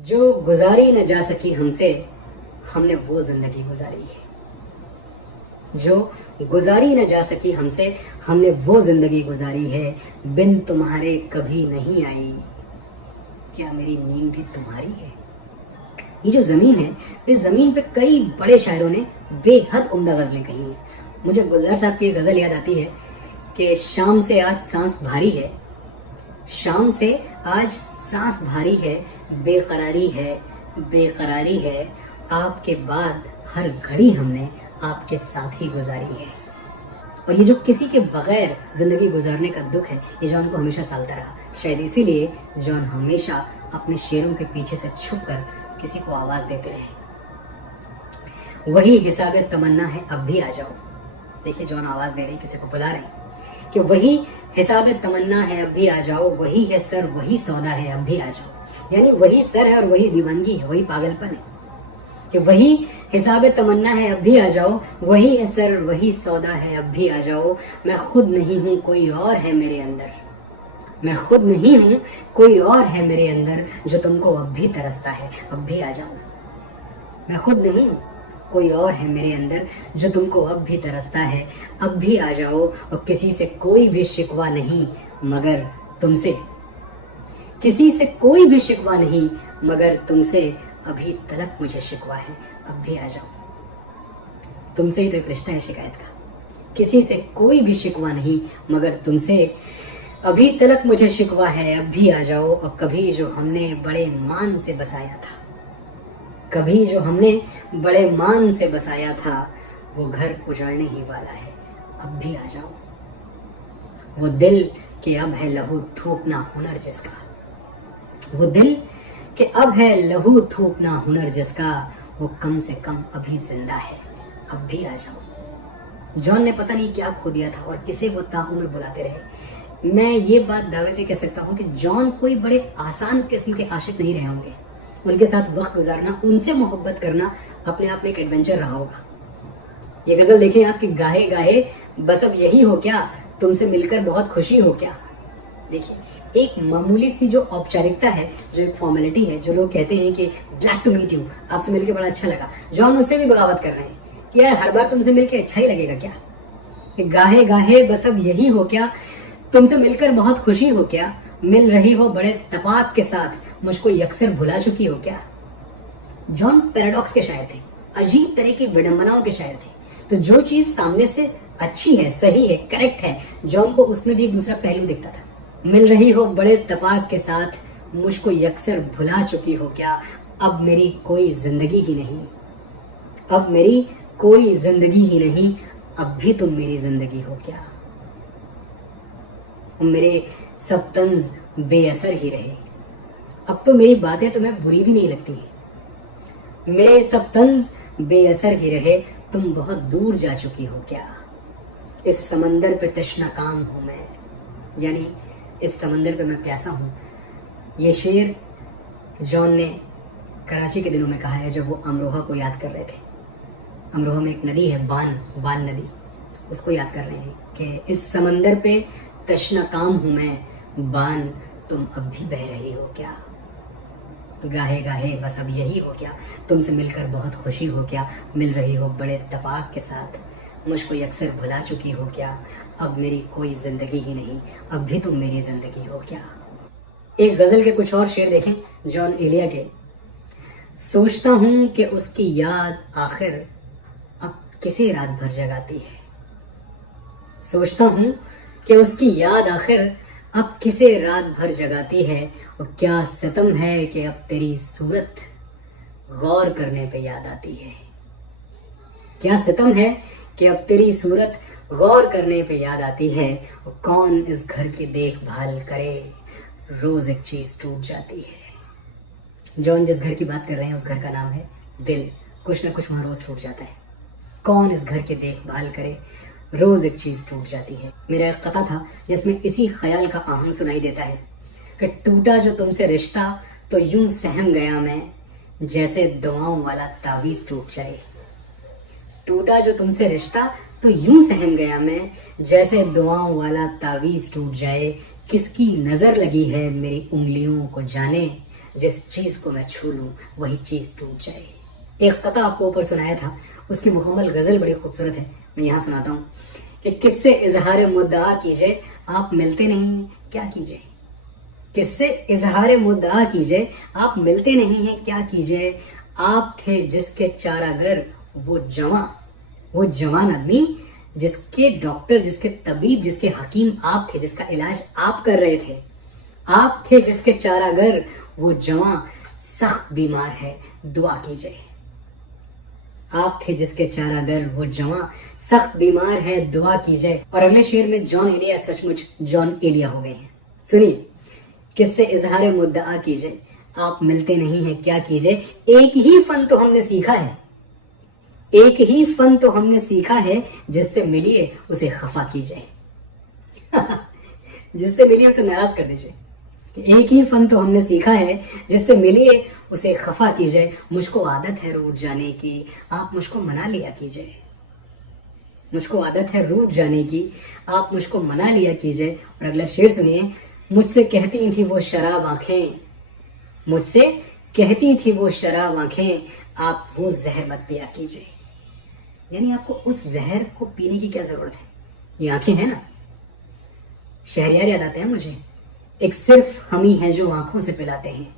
जो गुजारी न जा सकी हमसे, हमने वो जिंदगी गुजारी है। जो गुजारी न जा सकी हमसे, हमने वो जिंदगी गुजारी है। बिन तुम्हारे कभी नहीं आई, क्या मेरी नींद भी तुम्हारी है। ये जो जमीन है, इस जमीन पे कई बड़े शायरों ने बेहद उम्दा गजलें कही हैं। मुझे गुलजार साहब की गजल याद आती है कि शाम से आज सांस भारी है, शाम से आज सांस भारी है, बेकरारी है, बेकरारी है, आपके बाद हर घड़ी हमने आपके साथ ही गुजारी है। और ये जो किसी के बगैर जिंदगी गुजारने का दुख है, ये जॉन को हमेशा सालता रहा। शायद इसीलिए जॉन हमेशा अपने शेरों के पीछे से छुपकर किसी को आवाज देते रहे। वही हिसाबे तमन्ना है अब भी आ जाओ। देखिए जॉन आवाज दे रहे हैं, किसी को बुला रहे हैं कि वही हिसाबे तमन्ना है अब भी आ जाओ, वही है सर वही सौदा है अब भी आ जाओ। यानी वही सर है और वही दीवानगी है, वही पागलपन है कि वही हिसाबे तमन्ना है अब भी आ जाओ, वही है सर वही सौदा है अब भी आ जाओ। मैं खुद नहीं हूं कोई और है मेरे अंदर, मैं खुद नहीं हूं कोई और है मेरे अंदर, जो तुमको अब भी तरसता है अब भी आ जाओ। मैं खुद नहीं हूं कोई और है मेरे अंदर, जो तुमको अब भी तरसता है अब भी आ जाओ। और किसी से कोई भी शिकवा नहीं मगर तुमसे, किसी से कोई भी शिकवा नहीं मगर तुमसे, अभी तलक मुझे शिकवा है अब भी आ जाओ। तुमसे ही तो एक रिश्ता है शिकायत का। किसी से कोई भी शिकवा नहीं मगर तुमसे, अभी तलक मुझे शिकवा है अब भी आ जाओ। और कभी जो हमने बड़े मान से बसाया था, कभी जो हमने बड़े मान से बसाया था, वो घर उजाड़ने ही वाला है अब भी आ जाओ। वो दिल के अब है लहू थूकना हुनर जिसका, वो दिल कि अब है लहू थूकना हुनर जिसका, वो कम से कम अभी जिंदा है अब भी आ जाओ। जॉन ने पता नहीं क्या खो दिया था और किसे वो ताउम्र बुलाते रहे। मैं ये बात दावे से कह सकता हूँ कि जॉन कोई बड़े आसान किस्म के आशिक नहीं रहे होंगे। उनके साथ वक्त गुजारना, उनसे मोहब्बत करना अपने आप में एक एडवेंचर रहा होगा। ये गजल देखें आप कि गाहे गाहे बस अब यही हो क्या, तुमसे मिलकर बहुत खुशी हो क्या। देखिए एक मामूली सी जो औपचारिकता है, जो एक फॉर्मेलिटी है, जो लोग कहते हैं कि ग्लैड टू मीट यू, आपसे मिलकर बड़ा अच्छा लगा, जॉन उससे भी बगावत कर रहे हैं कि यार हर बार तुमसे मिलकर अच्छा ही लगेगा क्या। कि गाहे गाहे बस अब यही हो क्या, तुमसे मिलकर बहुत खुशी हो क्या, मिल रही हो बड़े तपाक के साथ, मुझको यकसर भुला चुकी हो क्या। जॉन पैराडॉक्स के शायर थे, अजीब तरह की विडंबनाओं के शायर थे। तो जो चीज सामने से अच्छी है, सही है, करेक्ट है, जॉन को उसमें भी एक दूसरा पहलू दिखता था। मिल रही हो बड़े तपाक के साथ, मुझको यकसर भुला चुकी हो क्या, अब मेरी कोई जिंदगी ही नहीं, अब मेरी कोई जिंदगी ही नहीं, अब भी तुम मेरी जिंदगी हो क्या। मेरे सब तंज बेअसर ही रहे, अब तो मेरी बातें तुम्हें बुरी भी नहीं लगती है। मेरे सब तंज बेअसर ही रहे, तुम बहुत दूर जा चुकी हो क्या। इस समंदर पे तश्ना काम हूं मैं, यानी इस समंदर पे मैं प्यासा हूं। ये शेर जॉन ने कराची के दिनों में कहा है जब वो अमरोहा को याद कर रहे थे। अमरोहा में एक नदी है, बान नदी, उसको याद कर रहे हैं कि इस समंदर पे तश्ना काम हूं मैं, बान तुम अब भी बह रही हो क्या। गाहे गाहे बस अब यही हो क्या, तुमसे मिलकर बहुत खुशी हो क्या, मिल रही हो बड़े तपाक के साथ, मुझको अक्सर भुला चुकी हो क्या, अब मेरी कोई जिंदगी ही नहीं, अब भी तुम मेरी जिंदगी हो क्या। एक गजल के कुछ और शेर देखें जॉन एलिया के। सोचता हूं कि उसकी याद आखिर अब किसे रात भर जगाती है, सोचता हूं कि उसकी याद आखिर अब किसे रात भर जगाती है। और क्या सितम है कि अब तेरी सूरत गौर करने पे याद आती है, क्या सितम है कि अब तेरी सूरत गौर करने पे याद आती है। और कौन इस घर की देखभाल करे, रोज एक चीज टूट जाती है। जॉन जिस घर की बात कर रहे हैं उस घर का नाम है दिल। कुछ ना कुछ वहां रोज टूट जाता है। कौन इस घर की देखभाल करे, रोज एक चीज टूट जाती है। मेरा एक कथा था जिसमें इसी ख्याल का आहंग सुनाई देता है कि टूटा जो तुमसे रिश्ता तो यूं सहम गया मैं, जैसे दुआओं वाला तावीज टूट जाए। टूटा जो तुमसे रिश्ता तो यूं सहम गया मैं, जैसे दुआओं वाला तावीज टूट जाए। किसकी नजर लगी है मेरी उंगलियों को जाने, जिस चीज को मैं छू लूं वही चीज टूट जाए। एक कथा आपको ऊपर सुनाया था, उसकी मुकम्मल गजल बड़ी खूबसूरत है, मैं यहाँ सुनाता हूँ कि किससे इजहार मुद्दा कीजिए आप मिलते नहीं क्या कीजिए। किससे इजहार मुद्दा कीजिए आप मिलते नहीं हैं क्या कीजिए। आप थे जिसके चारागर वो जवान आदमी, जिसके डॉक्टर, जिसके तबीब, जिसके हकीम आप थे, जिसका इलाज आप कर रहे थे। आप थे जिसके चारागर वो जवां सख्त बीमार है दुआ कीजिए। आप थे जिसके चारागर वो जवां सख्त बीमार है दुआ कीजिए। और अगले शेर में जॉन एलिया सचमुच जॉन एलिया हो गए हैं। सुनिए, किससे इजहार मुद्दा कीजिए आप मिलते नहीं हैं क्या कीजिए। एक ही फन तो हमने सीखा है, एक ही फन तो हमने सीखा है, जिससे मिलिए उसे खफा कीजिए। जिससे मिलिए उसे नाराज कर दीजिए। एक ही फन तो हमने सीखा है, जिससे मिलिए उसे खफा कीजिए। मुझको आदत है रूठ जाने की, आप मुझको मना लिया कीजिए। मुझको आदत है रूठ जाने की, आप मुझको मना लिया कीजिए। और अगला शेर सुनिए, मुझसे कहती थी वो शराब आंखें, मुझसे कहती थी वो शराब आंखें, आप वो जहर मत पिया कीजिए। यानी आपको उस जहर को पीने की क्या जरूरत है, ये आंखें हैं ना। शहरियार याद आते हैं मुझे, एक सिर्फ हम ही हैं जो आंखों से पिलाते हैं,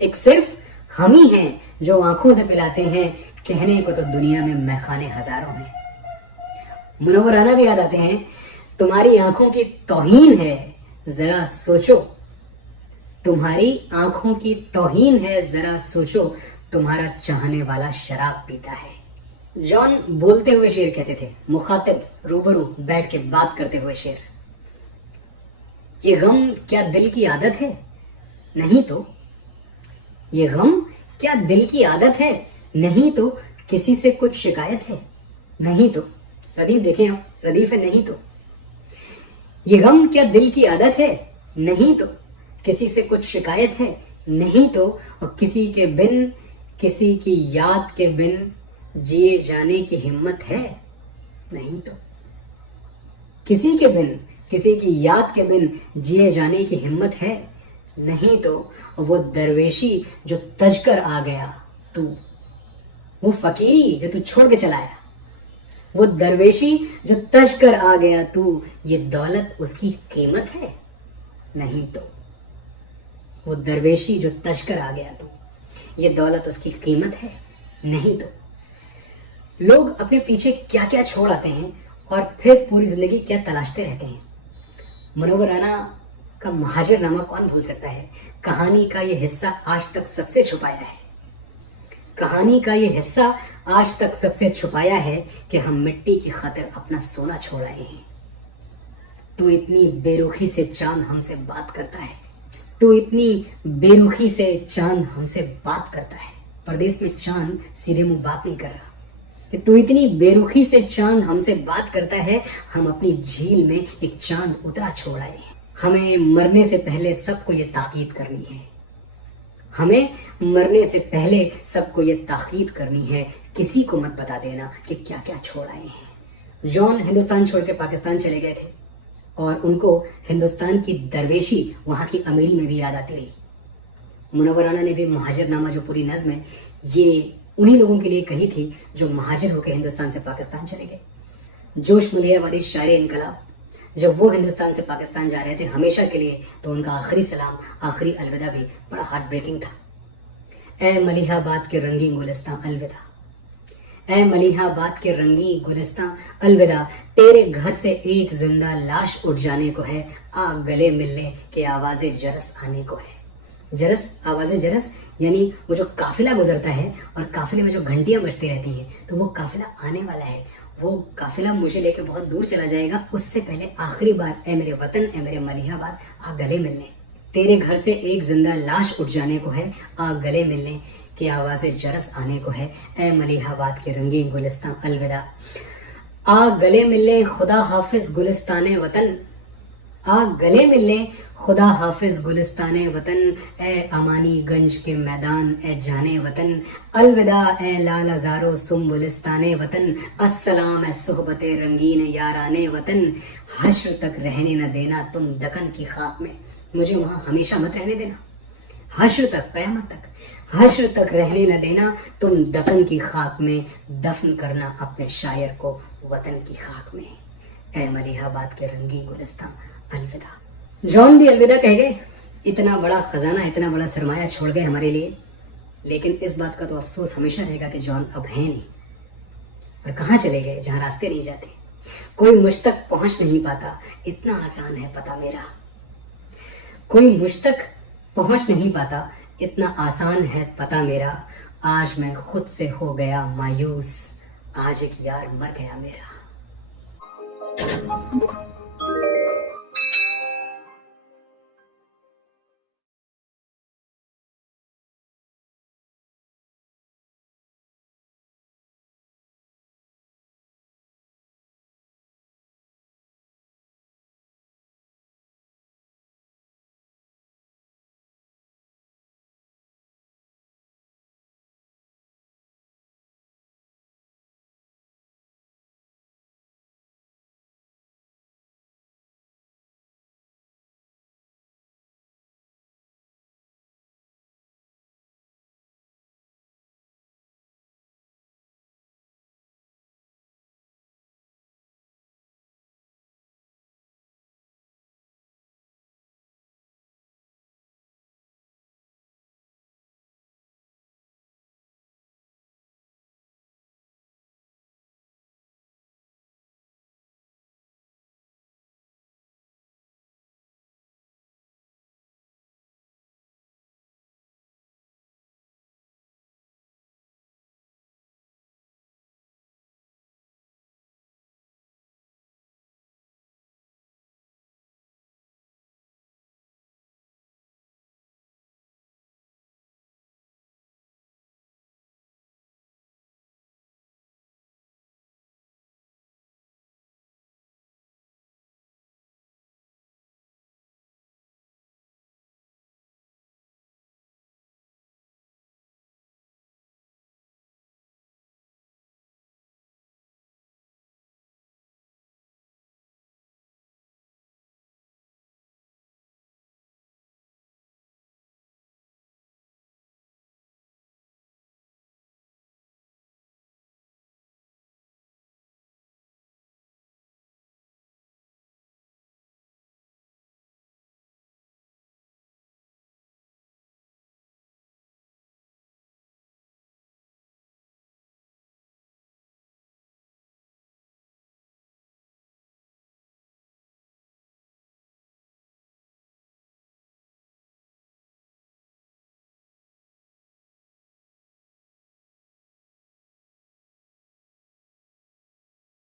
एक सिर्फ हम ही हैं जो आंखों से पिलाते हैं। कहने को तो दुनिया में मैखाने हजारों हैं। मुनव्वर राना भी याद आते हैं, तुम्हारी आंखों की तौहीन है जरा सोचो, तुम्हारी आंखों की तौहीन है जरा सोचो, तुम्हारा चाहने वाला शराब पीता है। जॉन बोलते हुए शेर कहते थे, मुखातिब रूबरू बैठ के बात करते हुए शेर। ये गम क्या दिल की आदत है, नहीं तो ये गम क्या दिल की आदत है, नहीं तो किसी से कुछ शिकायत है, नहीं तो। रदीफ देखे हम, रदीफ है नहीं तो। ये गम क्या दिल की आदत है, नहीं तो किसी से कुछ शिकायत है, नहीं तो। और किसी के बिन, किसी की याद के बिन जिए जाने की हिम्मत है, नहीं तो। किसी के बिन, किसी की याद के बिन जिए जाने की हिम्मत है, नहीं तो। वो दरवेशी जो तजकर आ गया तू, वो फकीरी जो तू छोड़ के चलाया, वो दरवेशी जो तजकर आ गया तू, ये दौलत उसकी कीमत है, नहीं तो। वो दरवेशी जो तजकर आ गया तू, ये दौलत उसकी कीमत है, नहीं तो। लोग अपने पीछे क्या क्या छोड़ आते हैं और फिर पूरी जिंदगी क्या तलाशते रहते हैं। मुनव्वर राना का महाजरनामा कौन भूल सकता है। कहानी का ये हिस्सा आज तक सबसे छुपाया है, कहानी का ये हिस्सा आज तक सबसे छुपाया है कि हम मिट्टी की खातिर अपना सोना छोड़ आए हैं। तू इतनी बेरुखी से चांद हमसे बात करता है, तू इतनी बेरुखी से चांद हमसे बात करता है। परदेश में चांद सीधे मुंह बात नहीं कर रहा, तू इतनी बेरुखी से चांद हमसे बात करता है। हम अपनी झील में एक चांद उतरा छोड़ आए हैं। हमें मरने से पहले सबको ये ताकीद करनी है, हमें मरने से पहले सबको ये ताकीद करनी है, किसी को मत बता देना कि क्या क्या छोड़ आए हैं। जॉन हिंदुस्तान छोड़ के पाकिस्तान चले गए थे और उनको हिंदुस्तान की दरवेशी, वहां की अमीरी में भी याद आती रही। मुनव्वर राना ने भी महाजरनामा जो पूरी नज्म है, ये उन्हीं लोगों के लिए कही थी जो महाजिर होकर हिंदुस्तान से पाकिस्तान चले गए। जोश मलियावादी शायर इनकलाब, जब वो हिंदुस्तान से पाकिस्तान जा रहे थे हमेशा के लिए, तो उनका आखिरी सलाम, आखिरी अलविदा भी बड़ा हार्ट ब्रेकिंग था। ए मलिहाबाद के रंगीन गुलिस्तां अलविदा, ए मलिहाबाद के रंगीन गुलिस्तां अलविदा, तेरे घर से एक जिंदा लाश उठ जाने को है, आ गले मिलने के आवाज़े जरस आने को है। जरस, आवाज़े जरस यानी वो जो काफिला गुजरता है और काफिले में जो घंटियां बजती रहती हैं, तो वो काफिला आने वाला है। वो काफिला मुझे लेके बहुत दूर चला जाएगा, उससे पहले आखिरी बार ए मेरे वतन, ए मेरे मलिहाबाद, आ गले मिलने। तेरे घर से एक जिंदा लाश उठ जाने को है, आ गले मिलने की आवाज़े जरस आने को है। ए मलिहाबाद के रंगीन गुलिस्तां अलविदा, आ गले मिलने खुदा हाफिज गुलिस्ताने वतन, आ गले मिलने खुदा हाफिज गुलिस्ताने वतन, ए अमानी गंज के मैदान, ए जाने वतन, अलविदा ए लाल हजारो सुम्बुलिस्ताने वतन, अस्सलाम ए सुहबते रंगीन याराने वतन, हश्र तक रहने न देना तुम दकन की खाक में, मुझे वहां हमेशा मत रहने देना, हश्र तक, कयामत तक, हश्र तक रहने न देना। तुम दफन की खाक में दफन करना अपने शायर को वतन की खाक में। ए मलिहाबाद के रंगी गुलिस्तां, अलविदा। जॉन भी अलविदा कह गए। इतना बड़ा खजाना, इतना बड़ा सरमाया छोड़ गए हमारे लिए, लेकिन इस बात का तो अफसोस हमेशा रहेगा कि जॉन अब है नहीं। और कहाँ चले गए जहां रास्ते नहीं जाते। कोई मुझ तक पहुंच नहीं पाता, इतना आसान है पता मेरा। कोई मुझ तक पहुंच नहीं पाता, इतना आसान है पता मेरा। आज मैं खुद से हो गया मायूस, आज एक यार मर गया मेरा।